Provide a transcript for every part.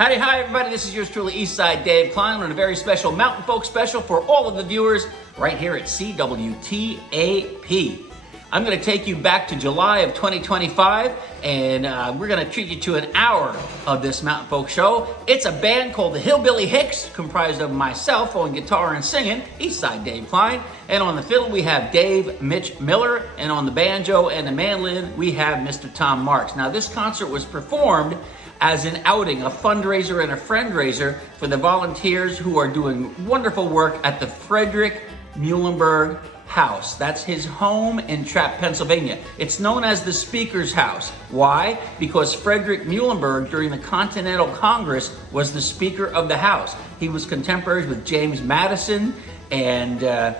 Howdy, hi everybody, this is yours truly, Eastside Dave Kline, on a very special Mountain Folk special for all of the viewers right here at CWTAP. I'm going to take you back to July of 2025, and we're going to treat you to an hour of this Mountain Folk show. It's a band called the Hillbilly Hicks, comprised of myself on guitar and singing, Eastside Dave Kline, and on the fiddle we have Dave Mitch Miller, and on the banjo and the mandolin we have Mr. Tom Marks. Now this concert was performed as an outing, a fundraiser and a friend-raiser for the volunteers who are doing wonderful work at the Frederick Muhlenberg house. That's his home in Trappe, Pennsylvania. It's known as the Speaker's House. Why? Because Frederick Muhlenberg, during the Continental Congress, was the Speaker of the House. He was contemporaries with James Madison and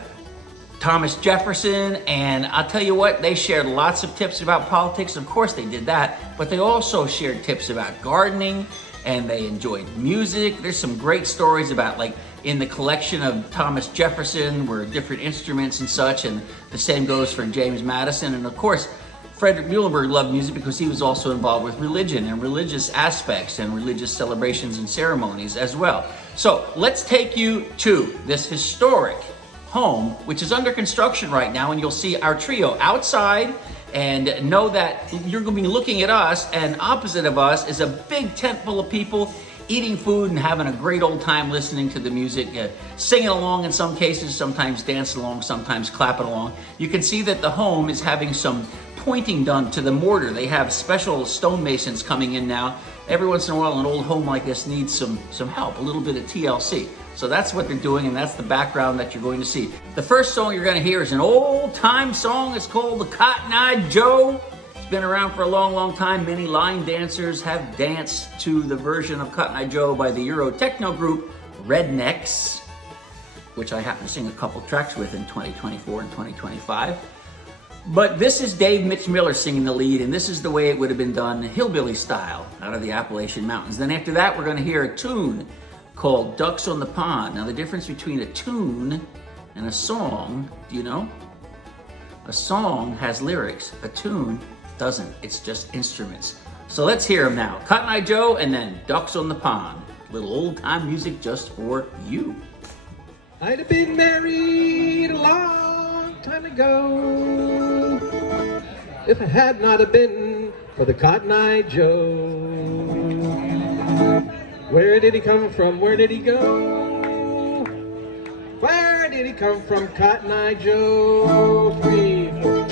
Thomas Jefferson, and I'll tell you what, they shared lots of tips about politics. Of course they did that, but they also shared tips about gardening, and they enjoyed music. There's some great stories about, like, in the collection of Thomas Jefferson were different instruments and such, and the same goes for James Madison. And of course, Frederick Muhlenberg loved music because he was also involved with religion and religious aspects and religious celebrations and ceremonies as well. So let's take you to this historic home, which is under construction right now, and you'll see our trio outside, and know that you're going to be looking at us, and opposite of us is a big tent full of people eating food and having a great old time listening to the music, singing along in some cases, sometimes dancing along, sometimes clapping along. You can see that the home is having some pointing done to the mortar. They have special stonemasons coming in now. Every once in a while, an old home like this needs some help, a little bit of TLC. So that's what they're doing, and that's the background that you're going to see. The first song you're going to hear is an old-time song. It's called the Cotton-Eyed Joe. It's been around for a long, long time. Many line dancers have danced to the version of Cotton-Eyed Joe by the Euro techno group Rednecks, which I happen to sing a couple tracks with in 2024 and 2025. But this is Dave Mitch Miller singing the lead, and this is the way it would have been done hillbilly style out of the Appalachian Mountains. Then after that, we're going to hear a tune called Ducks on the Pond. Now the difference between a tune and a song, do you know? A song has lyrics, a tune doesn't. It's just instruments. So let's hear them now. Cotton-Eyed Joe and then Ducks on the Pond. Little old-time music just for you. I'd have been married a long time ago if it had not have been for the Cotton-Eyed Joe. Where did he come from? Where did he go? Where did he come from? Cotton-Eyed Joe. 3, 4.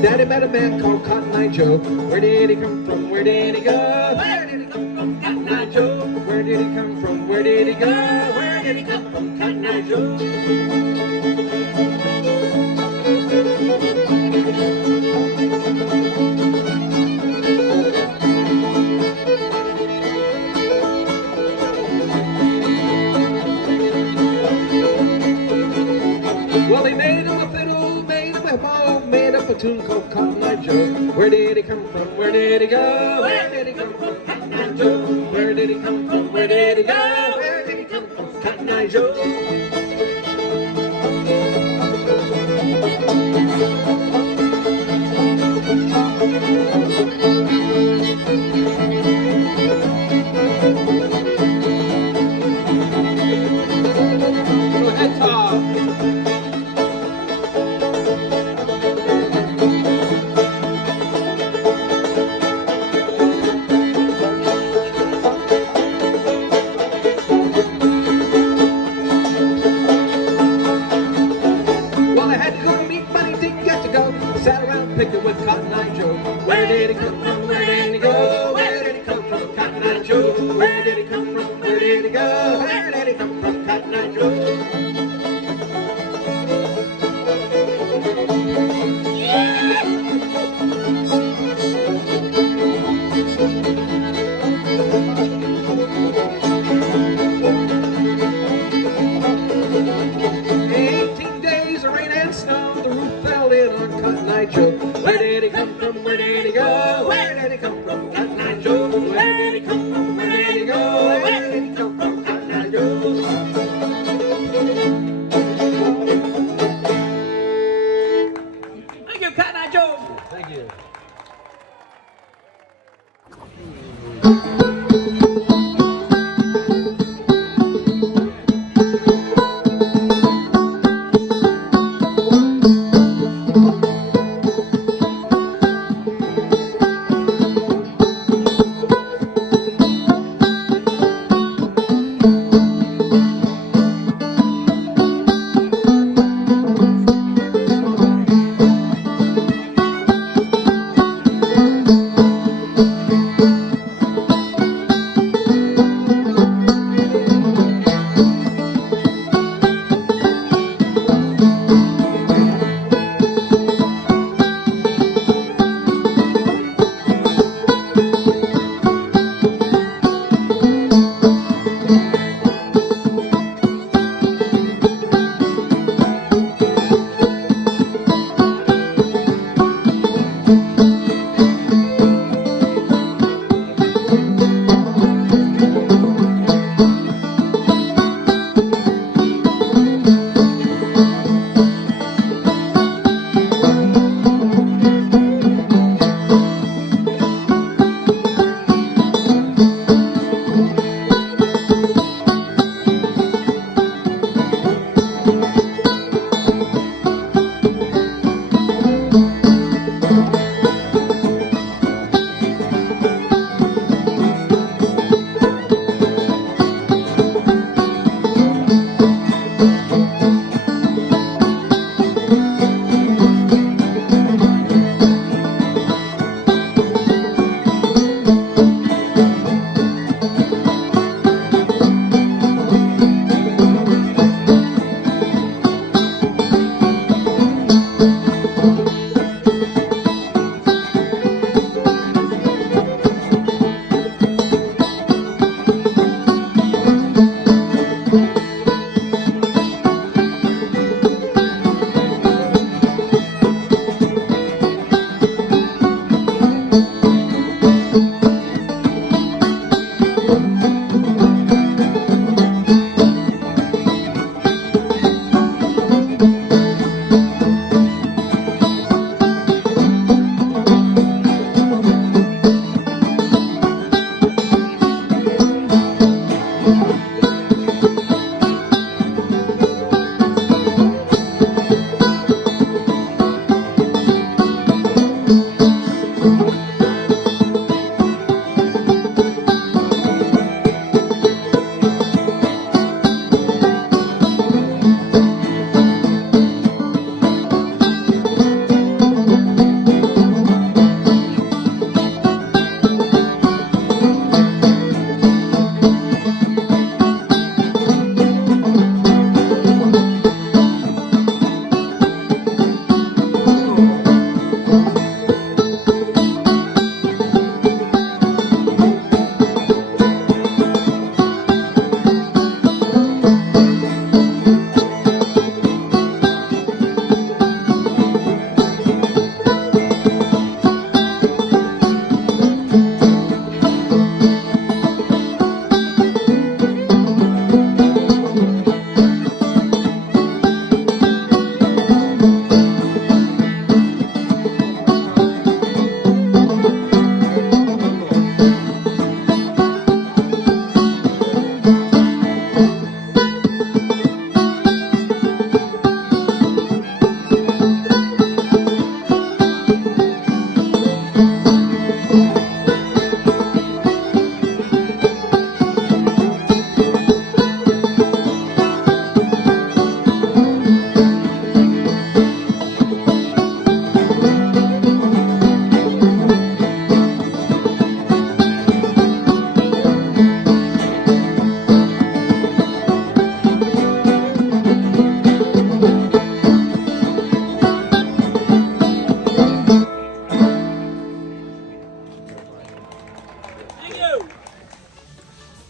Daddy met a man called Cotton-Eyed Joe. Where did he come from? Where did he go? Where did he come from? Cotton-Eyed Joe. Where did he come from? Where did he go? Where did he come from? Cotton-Eyed Joe. Well, he made him a fiddle, made him a bow, made up a tune called Cotton-Eyed Joe. Where did he come from? Where did he go? Where did he come from? Cotton-Eyed Joe. Where did he come from? Where did he go? Where did he come from? Cotton-Eyed Joe. Go ahead, Tom. Picking with Cotton-Eyed Joe. Where did he come from? Where did he go? Where did he come from? Cotton-Eyed Joe. Where did he come from? Where did he go? Where did he come from? Cotton-Eyed Joe. Yeah! 18 days of rain and snow, the roof fell in on Cotton-Eyed Joe. Where did he come from? Where did he go? Where did he come from, Cotton Joe? Where did he come from? Where did he go? Where did he come from, Cotton Joe? Thank you, Cotton Joe. Thank you.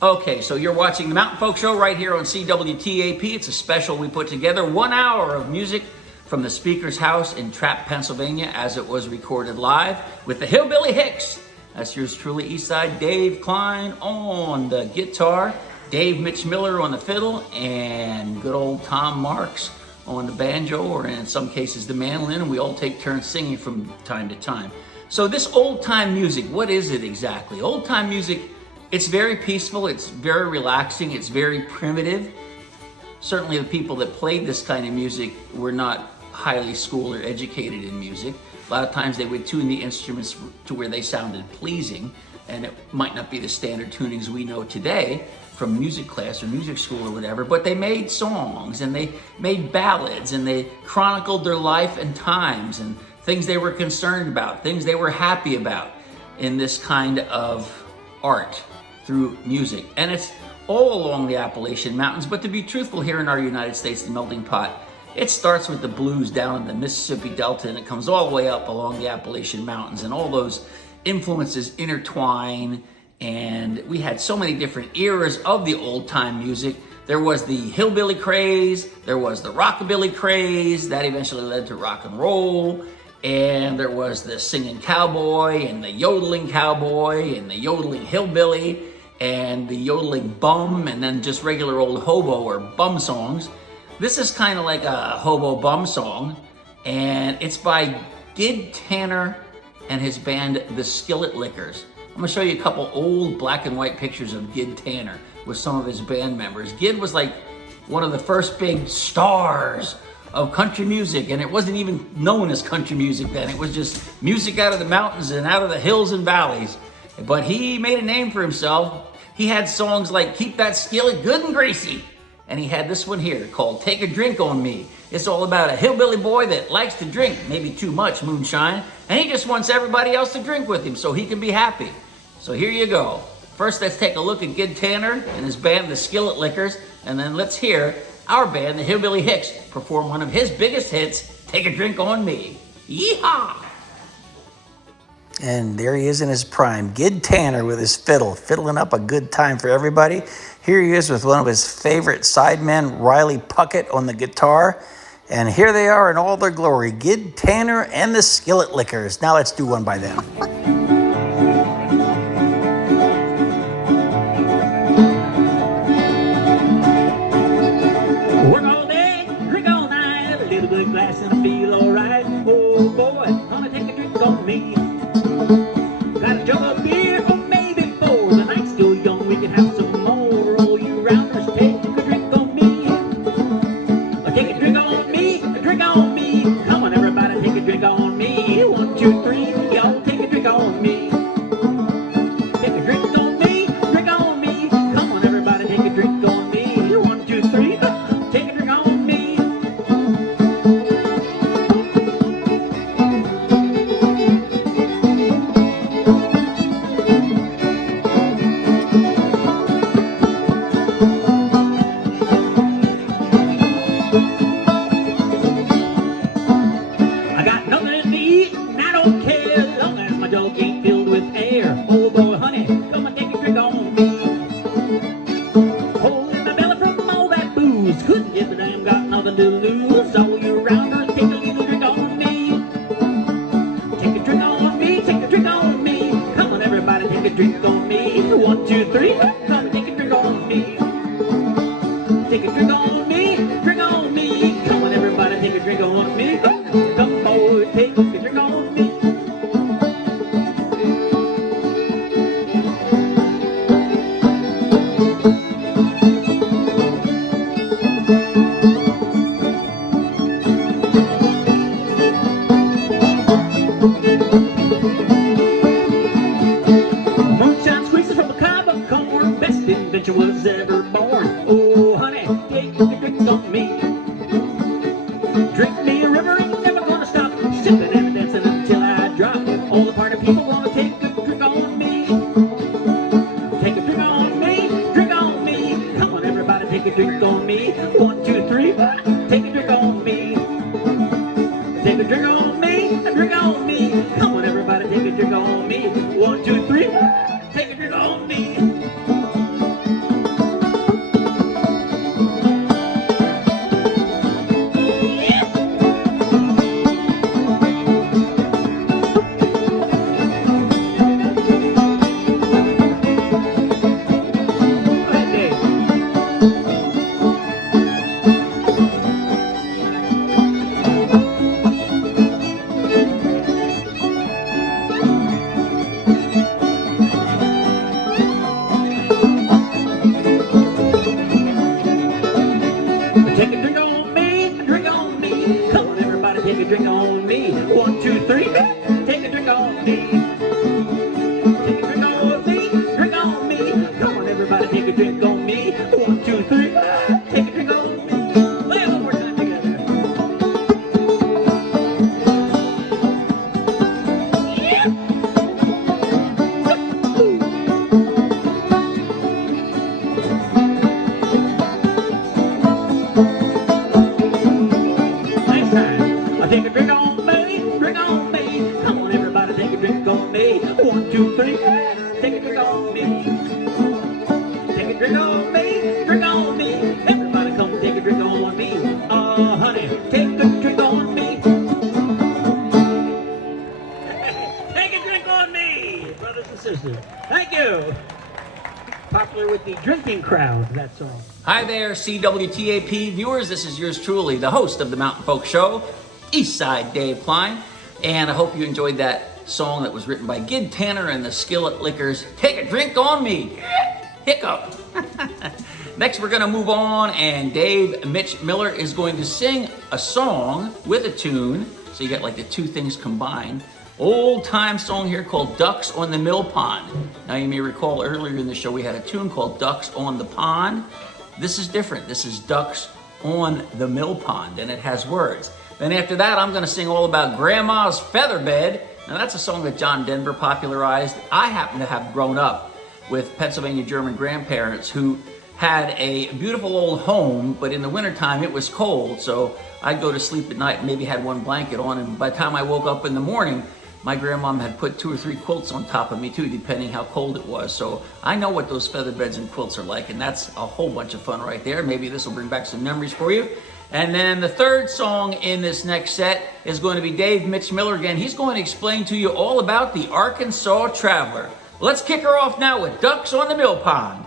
Okay, so you're watching the Mountain Folk Show right here on CWTAP. It's a special we put together, 1 hour of music from the Speaker's House in Trappe, Pennsylvania, as it was recorded live with the Hillbilly Hicks. That's yours truly, Eastside Dave Kline on the guitar, Dave Mitch Miller on the fiddle, and good old Tom Marks on the banjo, or in some cases the mandolin, and we all take turns singing from time to time. So this old-time music, what is it exactly? Old-time music, it's very peaceful, it's very relaxing, it's very primitive. Certainly the people that played this kind of music were not highly schooled or educated in music. A lot of times they would tune the instruments to where they sounded pleasing, and it might not be the standard tunings we know today from music class or music school or whatever, but they made songs and they made ballads and they chronicled their life and times and things they were concerned about, things they were happy about in this kind of art through music. And it's all along the Appalachian Mountains, but to be truthful, here in our United States, the melting pot, it starts with the blues down in the Mississippi Delta and it comes all the way up along the Appalachian Mountains, and all those influences intertwine. And we had so many different eras of the old time music. There was the hillbilly craze, there was the rockabilly craze, that eventually led to rock and roll, and there was the singing cowboy and the yodeling cowboy and the yodeling hillbilly and the yodeling bum, and then just regular old hobo or bum songs. This is kind of like a hobo bum song, and it's by Gid Tanner and his band, the Skillet Lickers. I'm gonna show you a couple old black and white pictures of Gid Tanner with some of his band members. Gid was like one of the first big stars of country music, and it wasn't even known as country music then. It was just music out of the mountains and out of the hills and valleys. But he made a name for himself. He had songs like Keep That Skillet Good and Greasy, and he had this one here called Take a Drink on Me. It's all about a hillbilly boy that likes to drink, maybe too much moonshine, and he just wants everybody else to drink with him so he can be happy. So here you go. First, let's take a look at Gid Tanner and his band, the Skillet Lickers, and then let's hear our band, the Hillbilly Hicks, perform one of his biggest hits, Take a Drink on Me. Yeehaw! And there he is in his prime, Gid Tanner with his fiddle, fiddling up a good time for everybody. Here he is with one of his favorite sidemen, Riley Puckett, on the guitar. And here they are in all their glory, Gid Tanner and the Skillet Lickers. Now let's do one by them. Work all day, drink all night, a little good glass and I feel alright. Oh boy, gonna take a drink on me. Got a jug of beer, or maybe four. The night's still young, we can have some more. All you rounders, take a drink on me. Take a drink on me, a drink on me. Come on everybody, take a drink on me. 1, 2, 3, y'all take a drink on me. Take a drink on me, drink on me. Come on everybody, take a drink on me. 1, 2, 3, take a drink on me. I got nothing to eat, and I don't care as long as my jug ain't filled with air. Oh boy, honey, come and take a drink on me. Holding my belly from all that booze, couldn't give a damn, got nothing to lose. All you rounders, take a little drink on me. Take a drink on me, take a drink on me. Come on everybody, take a drink on me. 1, 2, 3, come and take a drink on me. Take a drink on me, drink on me. Come on everybody, take a drink on me. Come boy, take a drink on me. Moonshine squeezes from a cob of corn, best invention was ever born. Oh honey, take a drink on me. Drink me a river, ain't never gonna stop. Sipping and dancing until I drop. All the party people wanna take a drink on me. Take a drink on me, drink on me. Come on everybody, take a drink on me. 1, 2, 3, take a drink on me. Take a drink on me, a drink on me. Come on everybody, take a drink on me. 1, 2, 3, take a drink on me. take a drink on me. 1, 2, 3, take a drink on me. Take a drink on me, drink on me. Come on, everybody, take a drink on me. 1, 2, 3, take a drink on me. Play it one more time together. Take a drink on me, drink on me. Come on, everybody, take a drink on me. 1, 2, 3, take a drink on me. Take a drink on me, drink on me. Everybody come take a drink on me. Honey, take a drink on me. Take a drink on me, brothers and sisters. Thank you. Popular with the drinking crowd, that song. Hi there, CWTAP viewers. This is yours truly, the host of the Mountain Folk Show, Eastside Dave Kline. And I hope you enjoyed that song that was written by Gid Tanner and the Skillet Lickers. Take a drink on me. Hiccup. Next, we're going to move on, and Dave Mitch Miller is going to sing a song with a tune. So you got like the two things combined. Old time song here called Ducks on the Mill Pond. Now you may recall earlier in the show we had a tune called Ducks on the Pond. This is different. This is Ducks on the Mill Pond, and it has words. Then after that, I'm going to sing all about Grandma's Featherbed. Now that's a song that John Denver popularized. I happen to have grown up with Pennsylvania German grandparents who had a beautiful old home, but in the wintertime it was cold, so I'd go to sleep at night and maybe had one blanket on, and by the time I woke up in the morning, my grandmom had put 2 or 3 quilts on top of me too, depending how cold it was. So I know what those feather beds and quilts are like, and that's a whole bunch of fun right there. Maybe this will bring back some memories for you. And then the third song in this next set is going to be Dave Mitch Miller again. He's going to explain to you all about the Arkansas Traveler. Let's kick her off now with Ducks on the Mill Pond.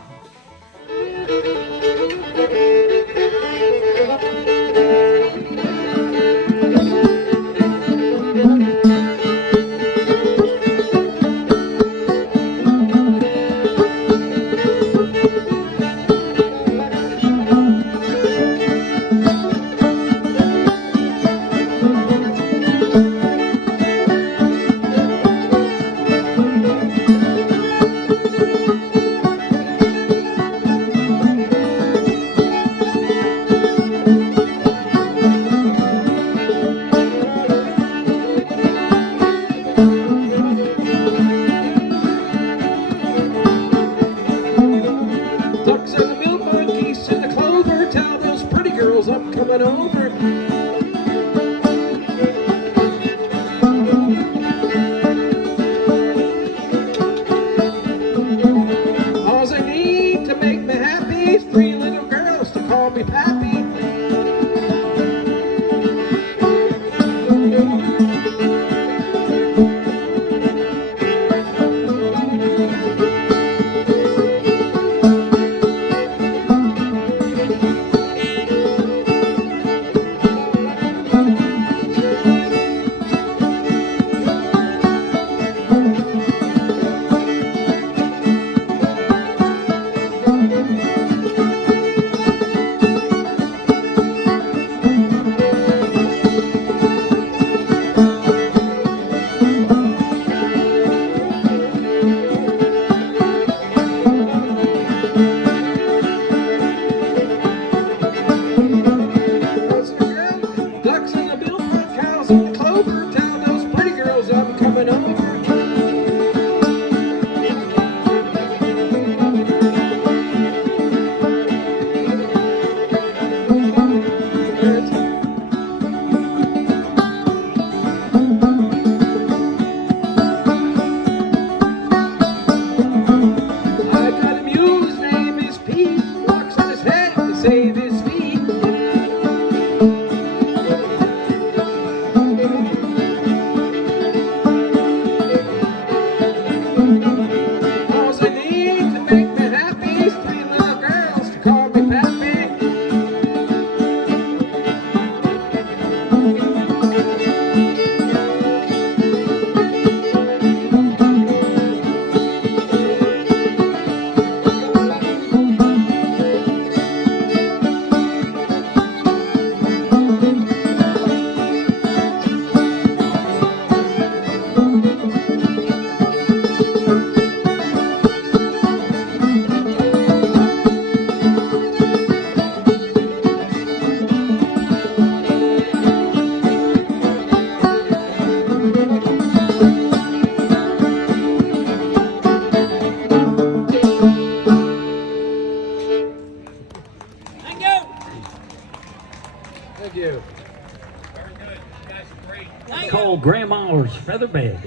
It's called Grandma's Feather Bed.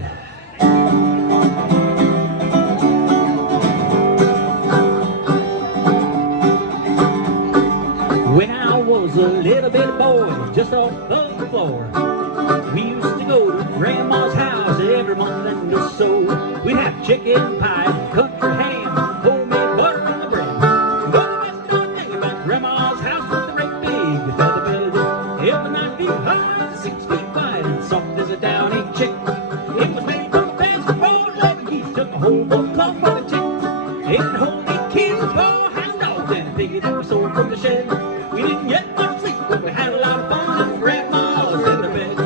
When I was a little bitty boy, just off the floor, we used to go to Grandma's house every morning or so. We'd have chicken pie, country ham, homemade butter on the bread. But the best darn thing about Grandma's house was the great big feather bed. It was 9 feet high, 6 feet wide, and soft as a downy chick. It was made from fast forward leather geese, took a whole book cloth for the chick. It would hold 8 kids and 4 hound dogs, and a piggy that was sold from the shed. We didn't get much sleep, but we had a lot of fun in Grandma's feather bed.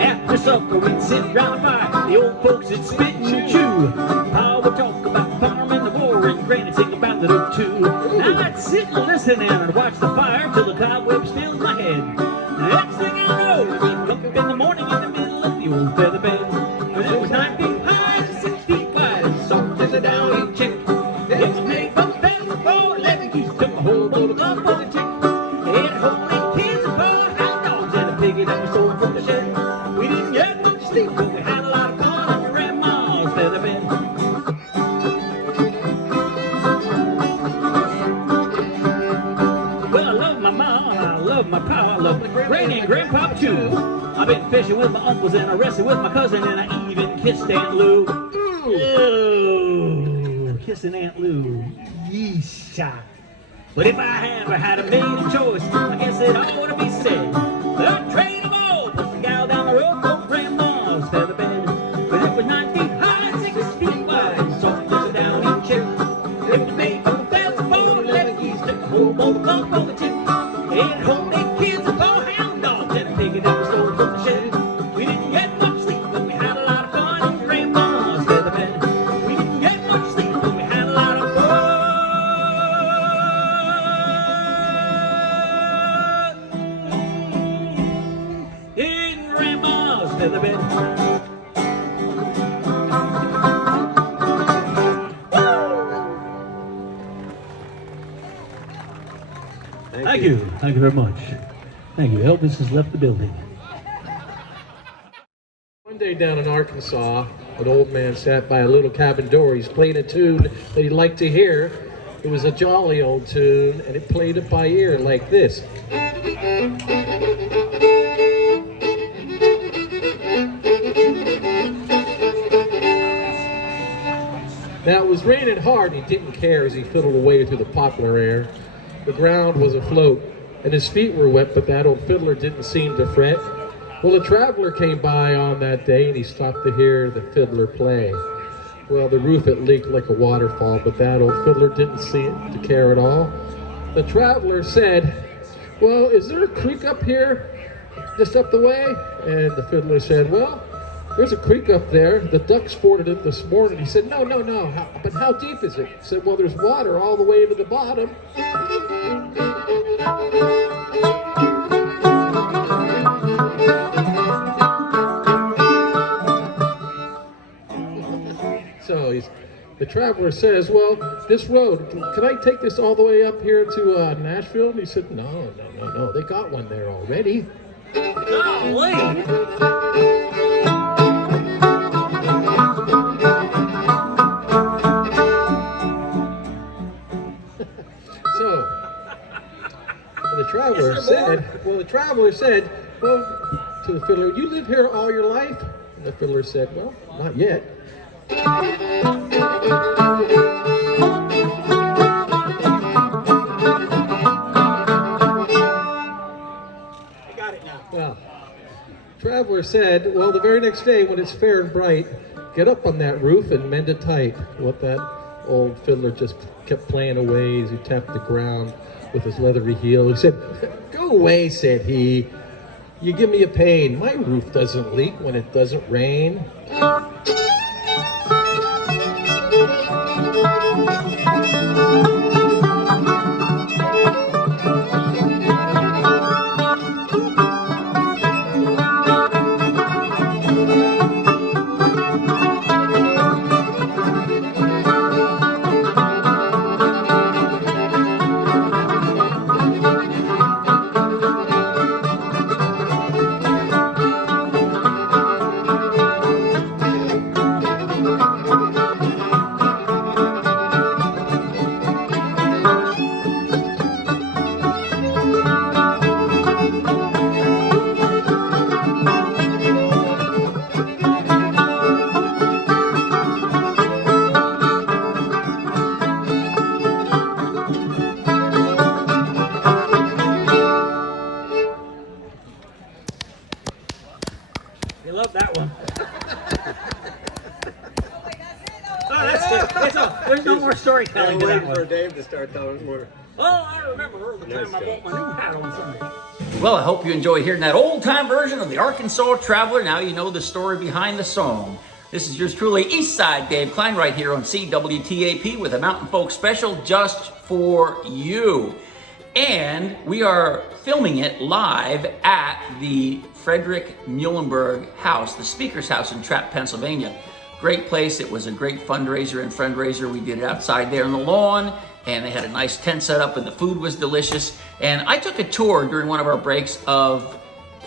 After supper, we'd sit round the fire. The old folks would spit and chew. Pa would talk about farming, the war, and Granny sing about the old too. Now I'd sit and listen in and watch the fire till the cobwebs filled my head. The next thing I know, we'd wake up in the morning in the middle of the old feather bed. It was 9 feet high, 6 feet wide, and soft as a downy chick. It was made from feathers, 4 leather geese, took a whole boat of love for the chick. It had only kids and 4 hound dogs, and a piggy that was sold from the shed. We didn't get much sleep, but we had a lot of fun in Grandma's feather bed. Well, I love my mom, I love my pa, I love my granny and grandpa too. I've been fishing with my uncles and I wrestled with my cousin and I even kissed Aunt Lou. Ooh, kissing Aunt Lou. Yeesh. But if I ever had made a choice, I guess it ought to be said. I'd trade them all, push the gal down the road for Grandma's feather bed. But it was 9 feet high, 6 feet wide, and soft as a downy chick. It was made from feathers, 4 leather geese, took a whole boat of love for the chick. It had home 8 kids and 4 hound dogs, and a piggy that was sold from the shed. We didn't get much sleep, but we had a lot of fun in Grandma's feather bed. We didn't get much sleep, but we had a lot of fun in Grandma's feather bed. Thank you. Thank you very much. Thank you. Elvis has left the building. One day down in Arkansas, an old man sat by a little cabin door. He's playing a tune that he liked to hear. It was a jolly old tune, and it played it by ear like this. Now it was raining hard, and he didn't care as he fiddled away through the poplar air. The ground was afloat, and his feet were wet, but that old fiddler didn't seem to fret. Well, a traveler came by on that day, and he stopped to hear the fiddler play. Well, the roof had leaked like a waterfall, but that old fiddler didn't seem to care at all. The traveler said, "Well, is there a creek up here, just up the way?" And the fiddler said, "Well, there's a creek up there. The ducks forded it this morning." He said, "No. But how deep is it?" He said, "Well, there's water all the way to the bottom." So the traveler says, "Well, this road, can I take this all the way up here to Nashville?" And he said, No. They got one there already. Golly! So the traveler said, well, to the fiddler, "You live here all your life?" And the fiddler said, "Well, not yet." I got it now. Well, traveler said, "Well, the very next day when it's fair and bright, get up on that roof and mend it tight." What that old fiddler just kept playing away as he tapped the ground with his leathery heel. He said, "Go away," said he. "You give me a pain. My roof doesn't leak when it doesn't rain." story telling to that waiting for one. Dave to start telling more. Oh, I remember the Nice time I guy. bought my new hat on Sunday. Well, I hope you enjoy hearing that old-time version of the Arkansas Traveler. Now you know the story behind the song. This is yours truly, Eastside Dave Kline, right here on CWTAP with a Mountain Folk special just for you. And we are filming it live at the Frederick Muhlenberg house, the Speaker's House in Trappe, Pennsylvania. Great place. It was a great fundraiser and friendraiser. We did it outside there on the lawn, and they had a nice tent set up, and the food was delicious. And I took a tour during one of our breaks of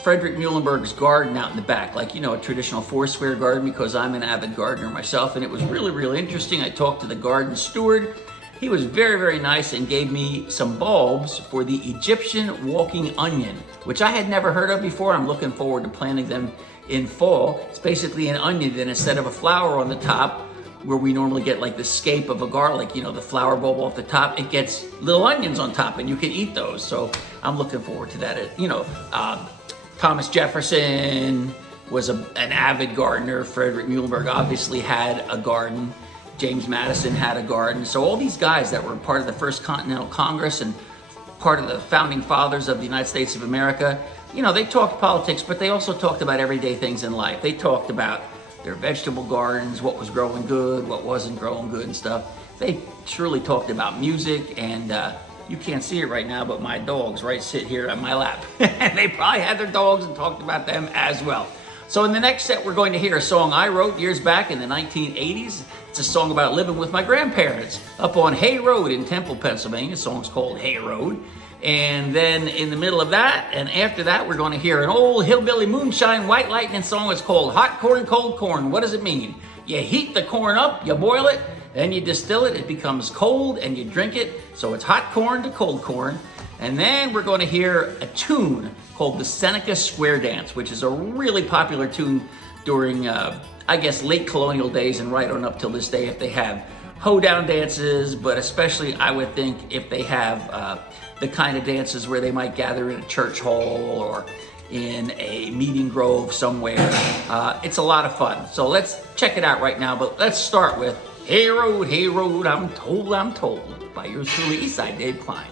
Frederick Muhlenberg's garden out in the back, like, you know, a traditional four-square garden, because I'm an avid gardener myself, and it was really, really interesting. I talked to the garden steward. He was very, very nice and gave me some bulbs for the Egyptian walking onion, which I had never heard of before. I'm looking forward to planting them in fall. It's basically an onion, and instead of a flower on the top, where we normally get like the scape of a garlic, you know, the flower bulb off the top, it gets little onions on top, and you can eat those. So I'm looking forward to that. You know, Thomas Jefferson was an avid gardener. Frederick Muhlenberg obviously had a garden. James Madison had a garden. So all these guys that were part of the First Continental Congress and part of the founding fathers of the United States of America, you know, they talked politics, but they also talked about everyday things in life. They talked about their vegetable gardens, what was growing good, what wasn't growing good and stuff. They truly talked about music, and you can't see it right now, but my dogs sit here on my lap. And they probably had their dogs and talked about them as well. So in the next set, we're going to hear a song I wrote years back in the 1980s. It's a song about living with my grandparents up on Hay Road in Temple, Pennsylvania. The song's called Hay Road. And then in the middle of that, and after that, we're going to hear an old hillbilly moonshine white lightning song. It's called Hot Corn, Cold Corn. What does it mean? You heat the corn up, you boil it, then you distill it. It becomes cold, and you drink it. So it's hot corn to cold corn. And then we're going to hear a tune called the Seneca Square Dance, which is a really popular tune during, I guess, late colonial days and right on up till this day, if they have hoedown dances, but especially I would think if they have the kind of dances where they might gather in a church hall or in a meeting grove somewhere. It's a lot of fun. So let's check it out right now, but let's start with Hay Road, I'm told, by yours truly, Eastside Dave Kline.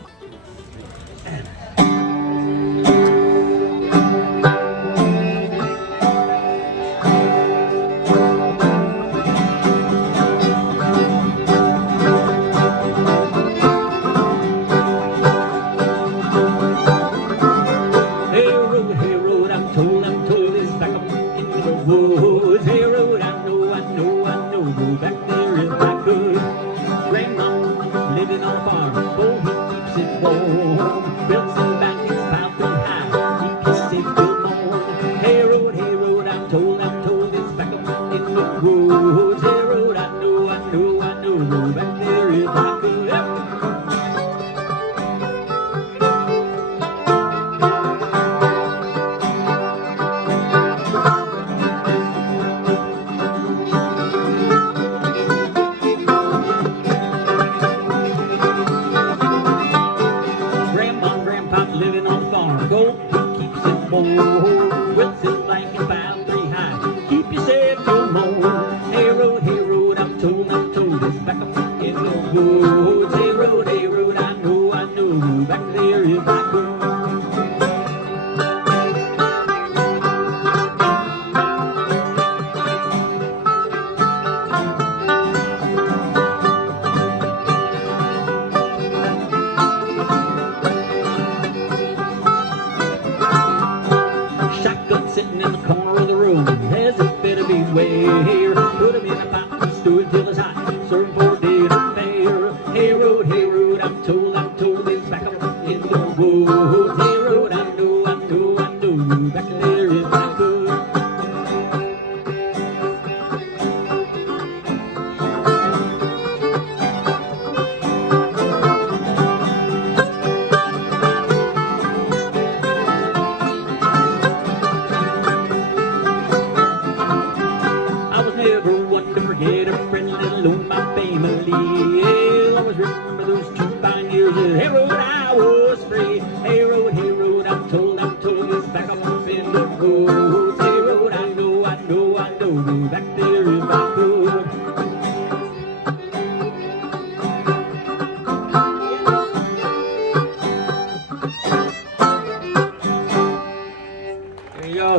Hey road, I'm told, it's back up in the woods.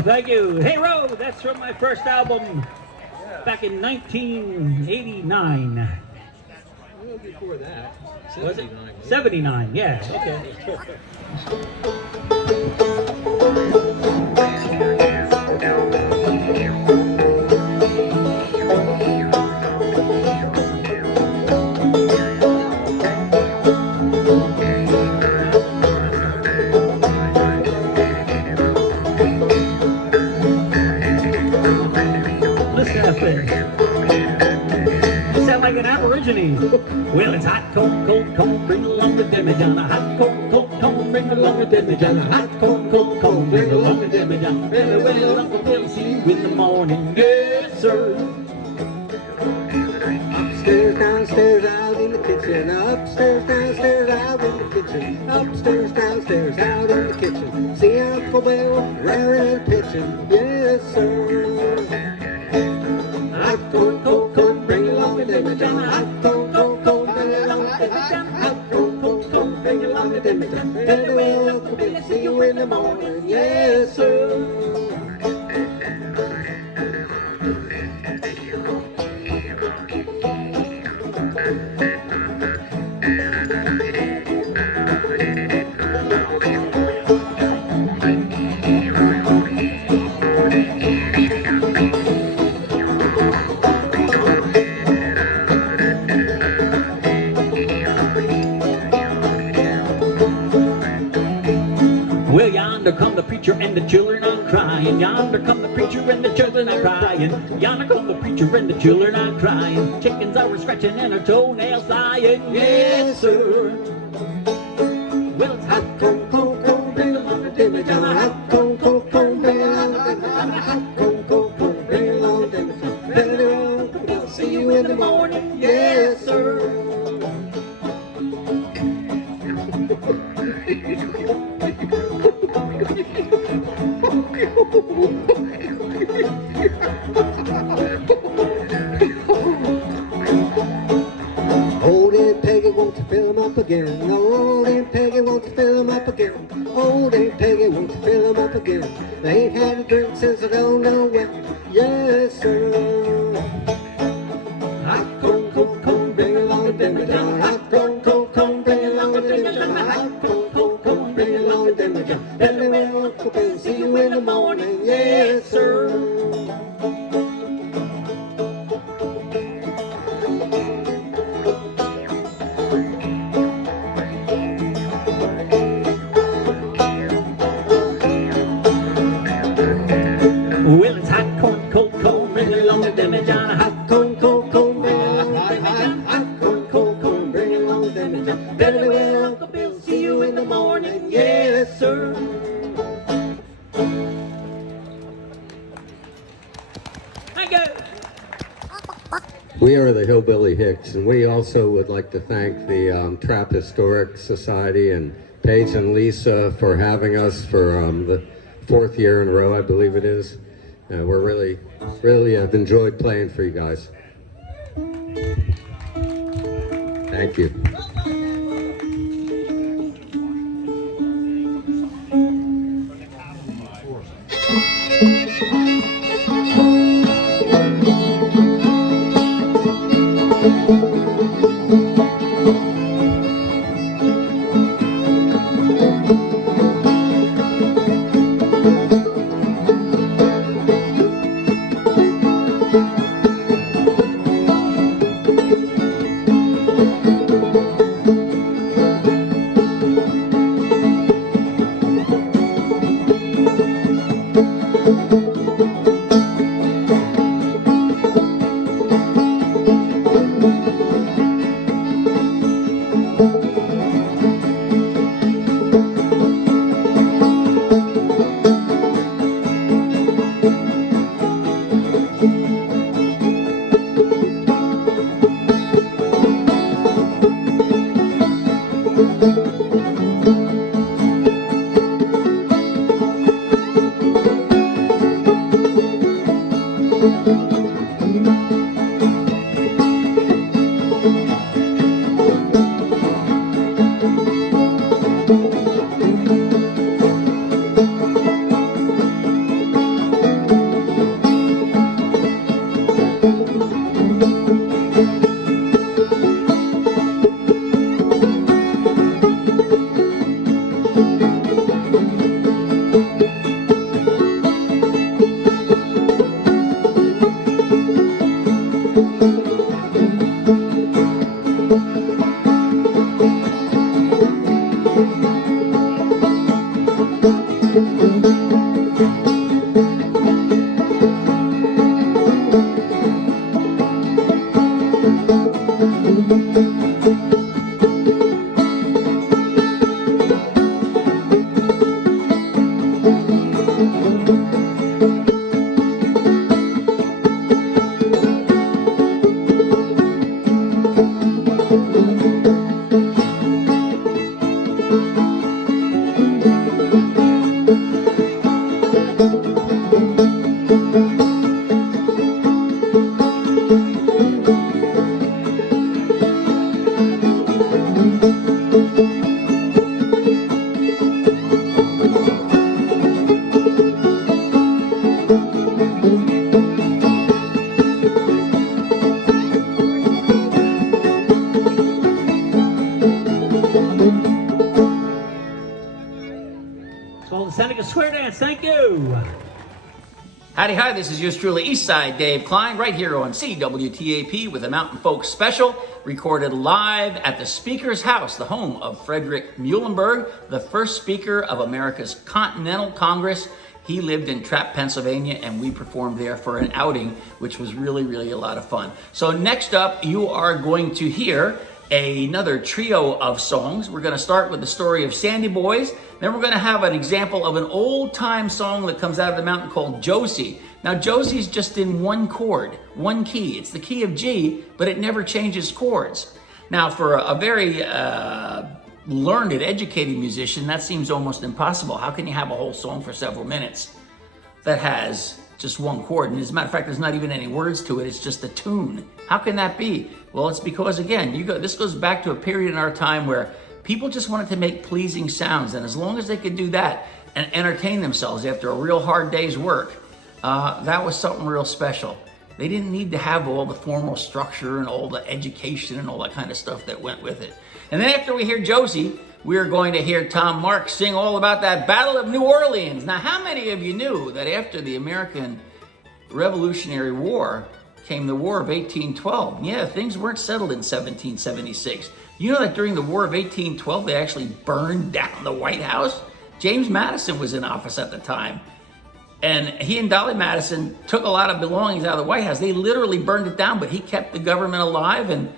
thank you. Hey Road, that's from my first album back in 1989. A little before that. Was it? 79. 79, yeah, okay. Listen up there. You sound like an aborigine. Well, it's hot, cold, cold, cold, bring along the demijohn. Hot, cold, cold, cold, bring along the demijohn. Hot, cold, cold, cold, bring along the demijohn. Well, well, Uncle Bill, see you in the morning. Yes, sir. Upstairs, downstairs, out in the kitchen. Upstairs, downstairs, out in the kitchen. Upstairs, downstairs, out in the kitchen. See Uncle Bill raring and pitching. Yes, sir. Hot, cold, cold, cold, bring along the demijohn. Hot, cold, cold, cold, bring along the demijohn. Hot, cold, cold, cold, bring along the demijohn. Very well, Uncle Bill, see you in the morning. Yes, sir. Well, yonder come the preacher and the children are crying. Yonder come the preacher and the children are crying. Yonder come the preacher and the children are crying. Chickens are scratching and her toenails flying. Yes, sir. Well, it's hot, cold, cold, cold, bring along the demijohn. Hot, cold, cold, cold, bring along the demijohn. Hot, cold, cold, cold, bring along the demijohn. Better Uncle Bill, see you in the morning. Yes, sir. Old Aunt Peggy, won't you fill him up again? Old Aunt Peggy, won't you fill him up again? Old Aunt Peggy, won't you fill him up again? They ain't had a drink since I don't know when. Yes, sir. Hot, cold, cold, cold, bring along the demijohn. Hot, cold, cold, cold, bring along the demijohn. Hot, cold, cold, cold, bring along the demijohn. Very well, Uncle Bill, see you in the morning. Yes, sir. Well, it's hot, cold, cold, cold, bring along the demijohn. Hot, Cold, cold, cold, bring along the demijohn. Hot, cold, cold, cold, bring along the demijohn. Very well, Uncle Bill, see you in the morning. Yes, sir. thank you. We are the Hillbilly Hicks, and we also would like to thank the Trappe Historic Society and Paige and Lisa for having us for the 4th year in a row, I believe it is. We're really have enjoyed playing for you guys. Thank you. It's called the Seneca Square Dance. Thank you. Howdy, hi, this is yours truly, Eastside Dave Kline, right here on CWTAP with a Mountain Folks special, recorded live at the Speaker's House, the home of Frederick Muhlenberg, the first Speaker of America's Continental Congress. He lived in Trappe, Pennsylvania, and we performed there for an outing, which was really, really a lot of fun. So next up, you are going to hear another trio of songs. We're going to start with the story of Sandy Boys. Then we're going to have an example of an old-time song that comes out of the mountain called Josie. Now, Josie's just in one chord, one key. It's the key of G, but it never changes chords. Now, for a very learned, educated musician, that seems almost impossible. How can you have a whole song for several minutes that has just one chord? And as a matter of fact, there's not even any words to it. It's just a tune. How can that be? Well, it's because, again, this goes back to a period in our time where people just wanted to make pleasing sounds. And as long as they could do that and entertain themselves after a real hard day's work, that was something real special. They didn't need to have all the formal structure and all the education and all that kind of stuff that went with it. And then after we hear Josie, we're going to hear Tom Marks sing all about that Battle of New Orleans. Now, how many of you knew that after the American Revolutionary War came the War of 1812? Yeah, things weren't settled in 1776. You know that during the War of 1812, they actually burned down the White House? James Madison was in office at the time. And he and Dolly Madison took a lot of belongings out of the White House. They literally burned it down, but he kept the government alive and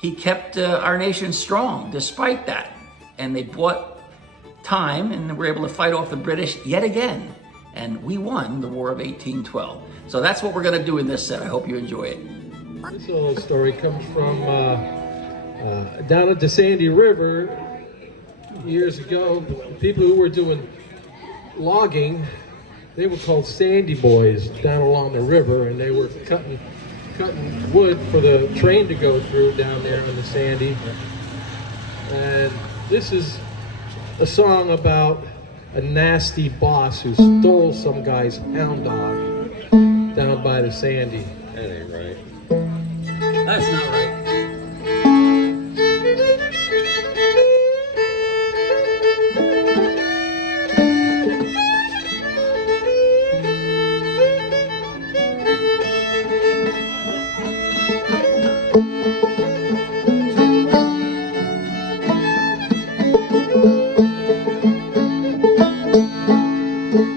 he kept our nation strong despite that. And they bought time and were able to fight off the British yet again. And we won the War of 1812. So that's what we're going to do in this set. I hope you enjoy it. This little story comes from down at the Sandy River years ago. People who were doing logging, they were called Sandy Boys down along the river, and they were cutting wood for the train to go through down there on the Sandy. And this is a song about a nasty boss who stole some guy's hound dog down by the Sandy. That ain't right. That's not right.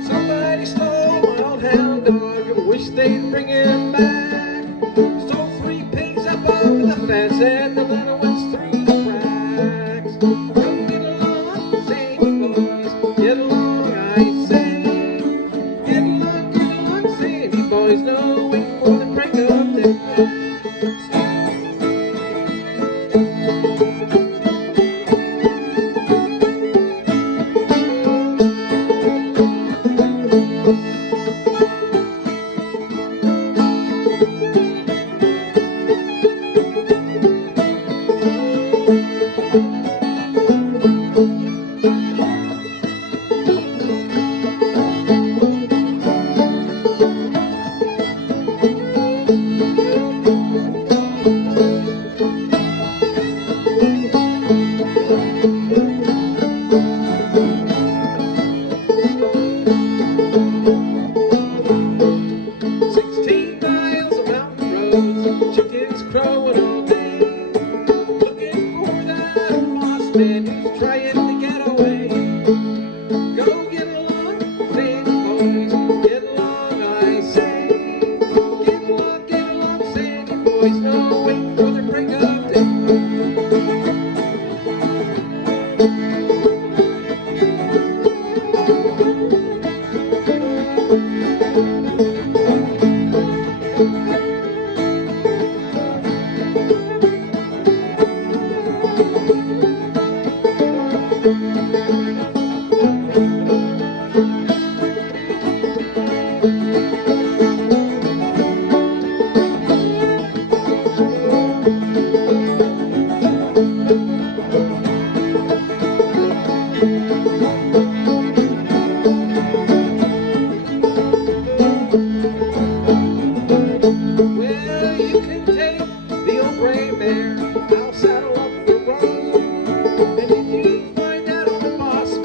Somebody stole my old hound dog. Wish they'd bring him back. Stole 3 pigs up over the fence and the little ones through the cracks. Come get along, Sandy boys. Get along, I say. Get along, Sandy boys. No wait for the break of day. Chickens crowing all day, looking for that lost man who's trying to get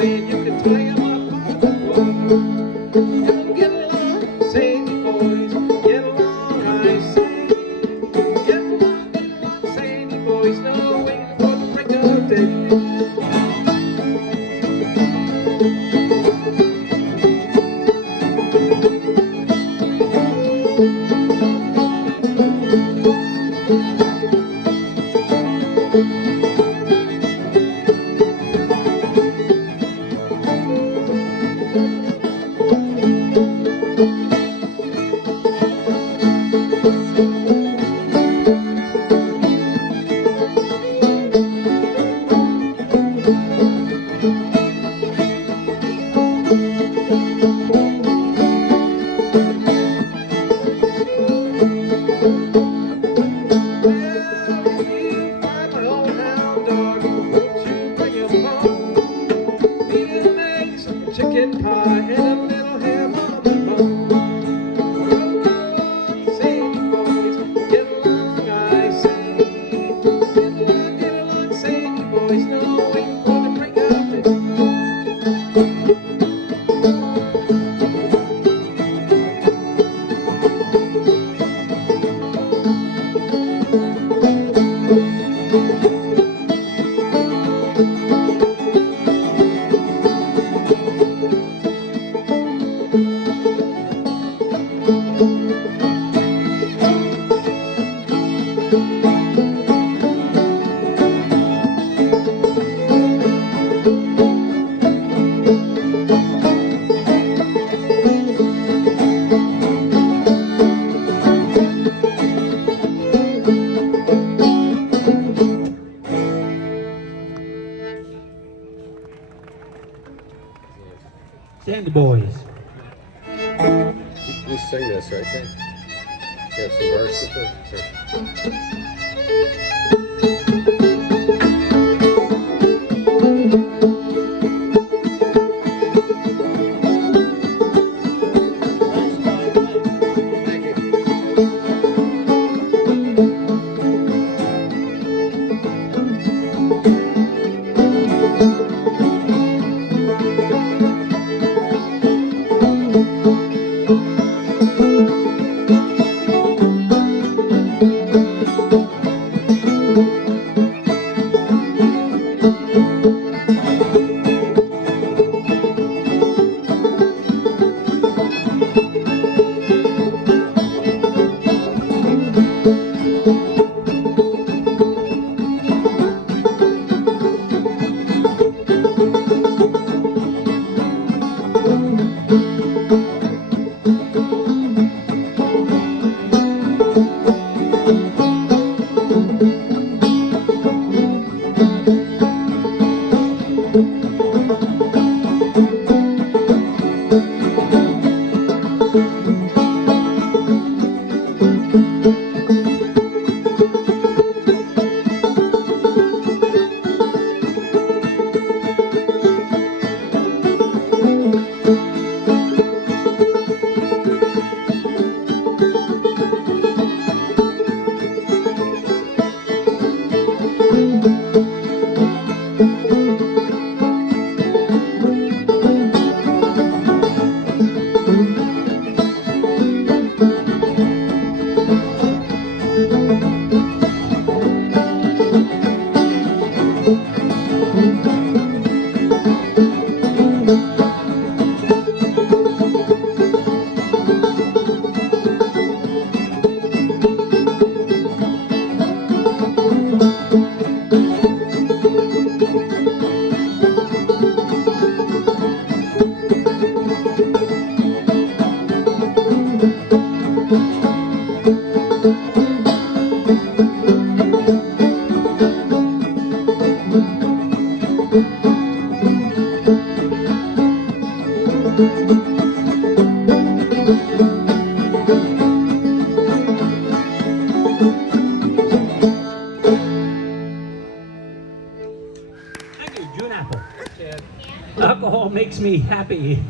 and you can tie 'em up on the floor. Don't get along, Sandy boys, get along, I say. Get along, Sandy boys, no waiting for the break of day. Chicken pie and a little ham on the bone. Sandy boys, get along, I say. Get along, Sandy boys, no waiting for the break of day. Sandy boys. We sing this, right there. You have some verse with it? Thank you. Alcohol makes me happy.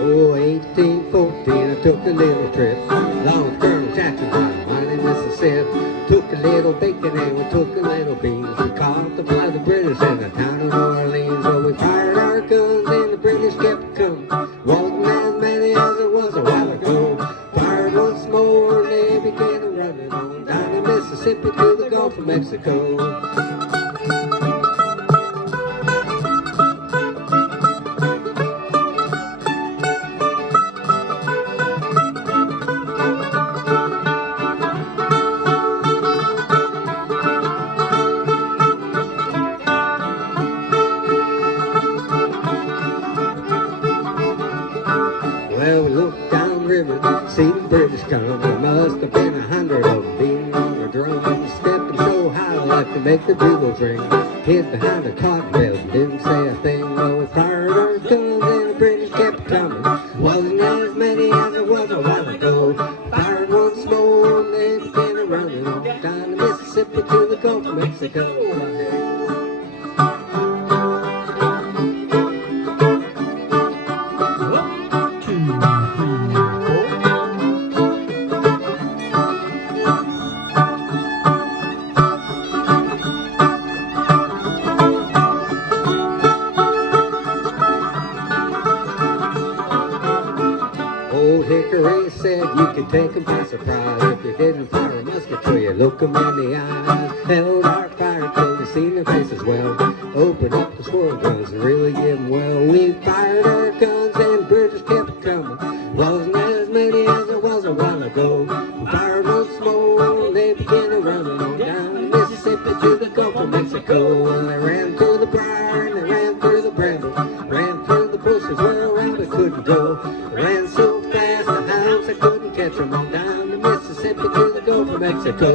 Oh, 1814, I took a little trip along with Colonel Jackson down mighty Mississippi. Took a little bacon and we took a little beans. We caught the fly the British in the town of New Orleans. Well, we fired our guns and the British kept coming. Wasn't as many as it was a while ago. Fired once more and they began running on down the Mississippi to the Gulf of Mexico. Well, we looked down the river, see the British come. There must have been 100 of them beating on their drum. Stepping so high like to make the bugles ring. Hid behind the cotton bales and didn't say a thing. Well, we fired our guns and the British kept coming. Wasn't as many as it was a while ago. Fired once more and they began to run on down the Mississippi to the Gulf of Mexico. Old Hickory said you could take 'em by surprise if you didn't fire a musket till you look 'em in the eyes. Held our fire till we seen their faces well. Opened up the squirrel guns and really give 'em well. We fired our guns and British kept coming. Wasn't as many as it was a while ago. We fired once more and they began to run on down the Mississippi to the Gulf of Mexico. And they ran through the briar and they ran through the bramble. Ran through the bushes where a rabbit couldn't go. Ran so fast the hounds I couldn't catch 'em on down the Mississippi to the Gulf of Mexico.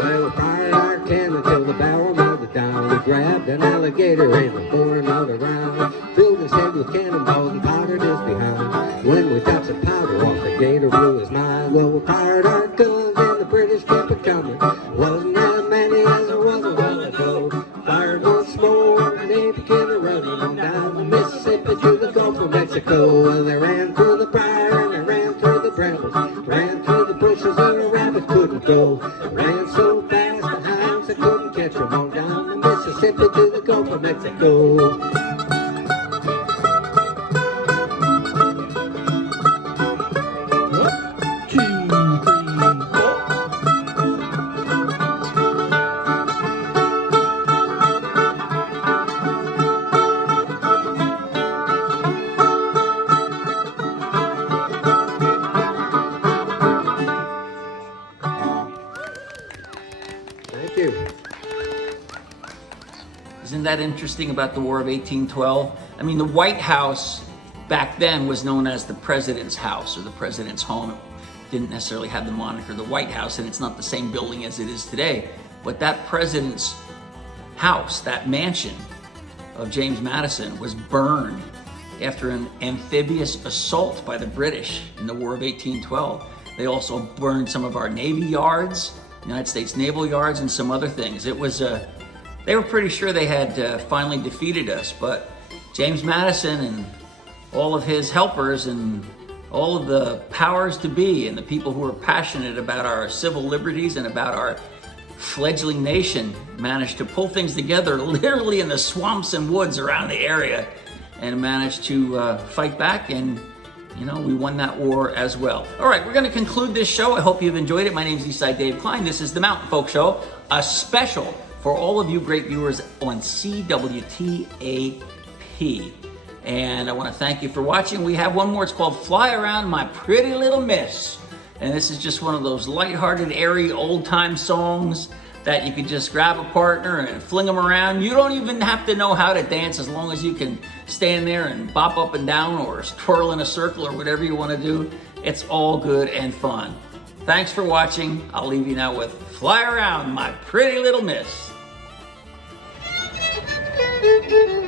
Well, we fired our cannon till the barrel melted down. We grabbed an alligator and we bore another round. Filled his head with cannonballs and powdered his behind. When we got some powder off, the gator blew his mind. Well, we fired our guns and the British kept a coming. Wasn't as many as there was a while ago. Fired once more and they began to run on down the Mississippi to the Gulf of Mexico. Well, they ran through the briar and they ran through the brambles. Ran through the bushes where a rabbit couldn't go. Ran so fast the hounds I couldn't catch 'em on down the Mississippi to the Gulf of Mexico. that interesting about the War of 1812? I mean, the White House back then was known as the President's House or the President's Home. It didn't necessarily have the moniker the White House, and it's not the same building as it is today. But that President's house, that mansion of James Madison, was burned after an amphibious assault by the British in the War of 1812. They also burned some of our Navy yards, United States Naval yards, and some other things. It was they were pretty sure they had finally defeated us, but James Madison and all of his helpers and all of the powers to be and the people who were passionate about our civil liberties and about our fledgling nation managed to pull things together literally in the swamps and woods around the area and managed to fight back, and you know, we won that war as well. All right, we're going to conclude this show. I hope you've enjoyed it. My name is Eastside Dave Kline. This is the Mountain Folk Show, a special for all of you great viewers on CWTAP. And I want to thank you for watching. We have one more. It's called Fly Around My Pretty Little Miss. And this is just one of those lighthearted, airy, old-time songs that you could just grab a partner and fling them around. You don't even have to know how to dance as long as you can stand there and bop up and down or twirl in a circle or whatever you want to do. It's all good and fun. Thanks for watching. I'll leave you now with Fly Around My Pretty Little Miss. Thank you.